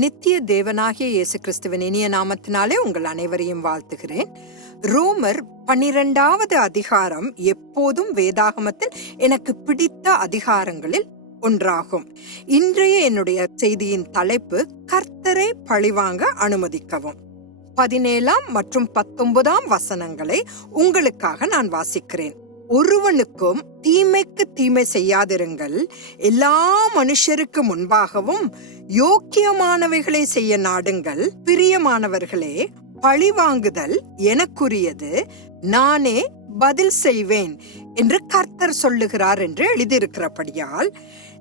நித்திய தேவனாகிய இயேசு கிறிஸ்துவின் இனிய நாமத்தினாலே உங்கள் அனைவரையும் வாழ்த்துகிறேன். ரோமர் பனிரெண்டாவது அதிகாரம் எப்போதும் வேதாகமத்தில் எனக்கு பிடித்த அதிகாரங்களில் ஒன்றாகும். இன்றைய என்னுடைய செய்தியின் தலைப்பு கர்த்தரை பழிவாங்க அனுமதிக்கவும். பதினேழாம் மற்றும் பத்தொன்பதாம் வசனங்களை உங்களுக்காக நான் வாசிக்கிறேன். ஒருவனுக்கும் தீமைக்கு தீமை செய்யாதிருங்கள். எல்லா மனுஷருக்கு முன்பாகவும் யோக்கியமானவைகளை செய்ய நாடுங்கள். பிரியமானவர்களே பழி வாங்குதல் எனக்குரியது. நானே பதில் செய்வேன் என்று கர்த்தர் சொல்லுகிறார் என்று எழுதியிருக்கிறபடியால்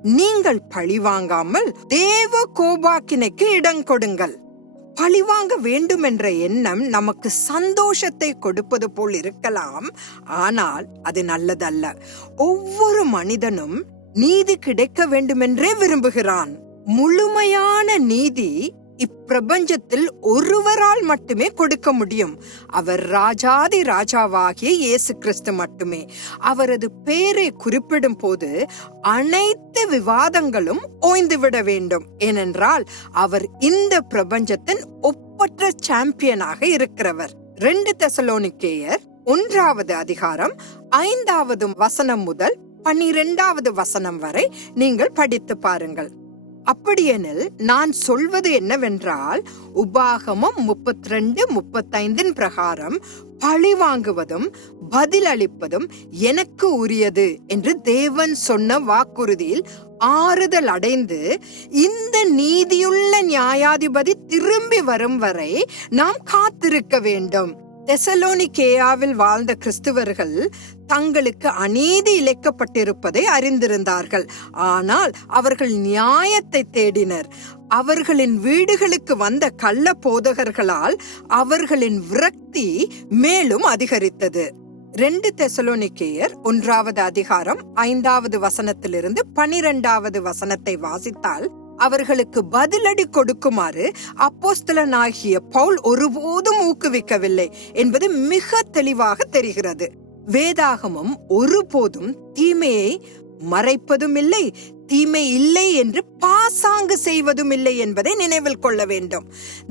நீங்கள் பழி வாங்காமல் தேவ கோபாக்கினைக்கு இடம் கொடுங்கள். பழிவாங்க வேண்டும் என்ற எண்ணம் நமக்கு சந்தோஷத்தை கொடுப்பது போல் இருக்கலாம். ஆனால் அது நல்லதல்ல. ஒவ்வொரு மனிதனும் நீதி கிடைக்க வேண்டுமென்றே விரும்புகிறான். முழுமையான நீதி இப்பிரபஞ்சத்தில் ஒருவரால் மட்டுமே கொடுக்க முடியும். அவர் ராஜாதி ராஜாவாகிய இயேசு கிறிஸ்து மட்டுமே. அவரது பெயரை குறிப்பிடும் போது அனைத்து விவாதங்களும் ஓய்ந்துவிட வேண்டும். ஏனென்றால் அவர் இந்த பிரபஞ்சத்தின் ஒப்பற்ற சாம்பியனாக இருக்கிறவர். ரெண்டு தெசலோனிக்கேயர் ஒன்றாவது அதிகாரம் ஐந்தாவது வசனம் முதல் பன்னிரெண்டாவது வசனம் வரை நீங்கள் படித்து பாருங்கள். அப்படியெனில் நான் சொல்வது என்னவென்றால் உபாகமம் முப்பத்தி ரெண்டு முப்பத்தைந்தின் பிரகாரம் பழி வாங்குவதும் பதிலளிப்பதும் எனக்கு உரியது என்று தேவன் சொன்ன வாக்குறுதியில் ஆறுதல் அடைந்து இந்த நீதியுள்ள நியாயாதிபதி திரும்பி வரும் வரை நாம் காத்திருக்க வேண்டும். தெசலோனிகேயாவில் வாழ்ந்த கிறிஸ்துவர்கள் தங்களுக்கு அநீதி இழைக்கப்பட்டிருப்பதை அறிந்திருந்தார்கள். ஆனால் அவர்கள் நியாயத்தை தேடினர். அவர்களின் வீடுகளுக்கு வந்த கள்ள போதகர்களால் அவர்களின் விரக்தி மேலும் அதிகரித்தது. ரெண்டு தெசலோனிக்கேயர் ஒன்றாவது அதிகாரம் ஐந்தாவது வசனத்திலிருந்து பனிரெண்டாவது வசனத்தை வாசித்தால் அவர்களுக்கு பதிலடி கொடுக்குமாறு அப்போஸ்தலனாகிய பவுல் ஒருபோதும் ஊக்குவிக்கவில்லை என்பது மிக தெளிவாக தெரிகிறது. வேதாகமம் ஒருபோதும் தீமையை மறைப்பதும் இல்லை தீமை இல்லை என்று பாசாங்கு செய்வதும் இல்லை என்பதை நினைவில் கொள்ள வேண்டும்.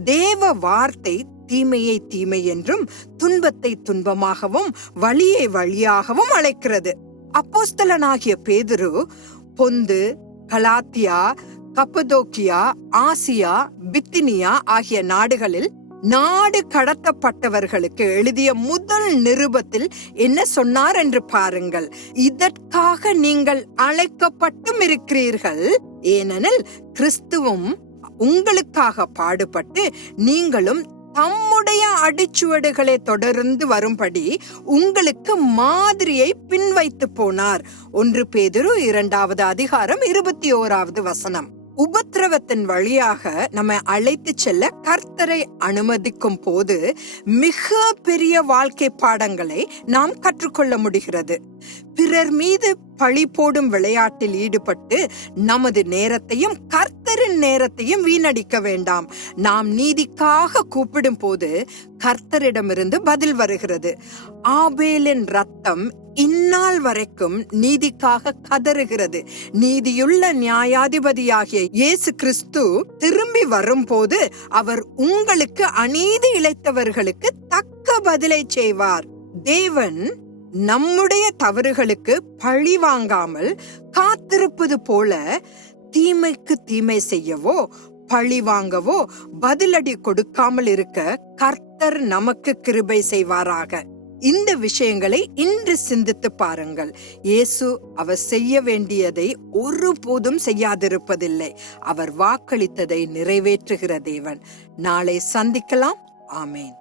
தேவ வார்த்தை தீமையை தீமை என்றும் துன்பத்தை துன்பமாகவும் வழியை வழியாகவும் அழைக்கிறது. அப்போஸ்தலனாகிய பேதுரு பொந்து கலாத்தியா கப்பதோக்கியா ஆசியா பித்தினியா ஆகிய நாடுகளில் நாடு கடத்தப்பட்டவர்களுக்கு எழுதிய முதல் நிருபத்தில் என்ன சொன்னார் என்று பாருங்கள். இதற்காக நீங்கள் அழைக்கப்பட்டும் இருக்கிறீர்கள். ஏனெனில் கிறிஸ்துவும் உங்களுக்காக பாடுபட்டு நீங்களும் தம்முடைய அடிச்சுவடுகளை தொடர்ந்து வரும்படி உங்களுக்கு மாதிரியை பின்வைத்து போனார். ஒன்று பேதுரு இரண்டாவது அதிகாரம் இருபத்தி ஓராவது வசனம். உபத்திரவத்தின் வழியாக நம்மை அழைத்து செல்ல கர்த்தரை அனுமதிக்கும் போது மிக பெரிய வாழ்க்கை பாடங்களை நாம் கற்றுக்கொள்ள முடிகிறது. பிறர் மீது பழி போடும் விளையாட்டில் ஈடுபட்டு நமது நேரத்தையும் கர்த்தரின் நேரத்தையும் வீணடிக்க வேண்டாம். நாம் நீதிக்காக கூப்பிடும் போது கர்த்தரிடமிருந்து பதில் வருகிறது. ஆபேலின் ரத்தம் இந்நாள் வரைக்கும் நீதிக்காக கதறுகிறது. நீதியுள்ள நியாயாதிபதியாகிய இயேசு கிறிஸ்து திரும்பி வரும்போது அவர் உங்களுக்கு அநீதி இழைத்தவர்களுக்கு தக்க பதிலை செய்வார். தேவன் நம்முடைய தவறுகளுக்கு பழி வாங்காமல் காத்திருப்பது போல தீமைக்கு தீமை செய்யவோ பழி வாங்கவோ பதிலடி கொடுக்காமல் இருக்க கர்த்தர் நமக்கு கிருபை செய்வாராக. இந்த விஷயங்களை இன்று சிந்தித்து பாருங்கள். இயேசு அவர் செய்ய வேண்டியதை ஒருபோதும் செய்யாதிருப்பதில்லை. அவர் வாக்களித்ததை நிறைவேற்றுகிற தேவன். நாளை சந்திக்கலாம். ஆமேன்.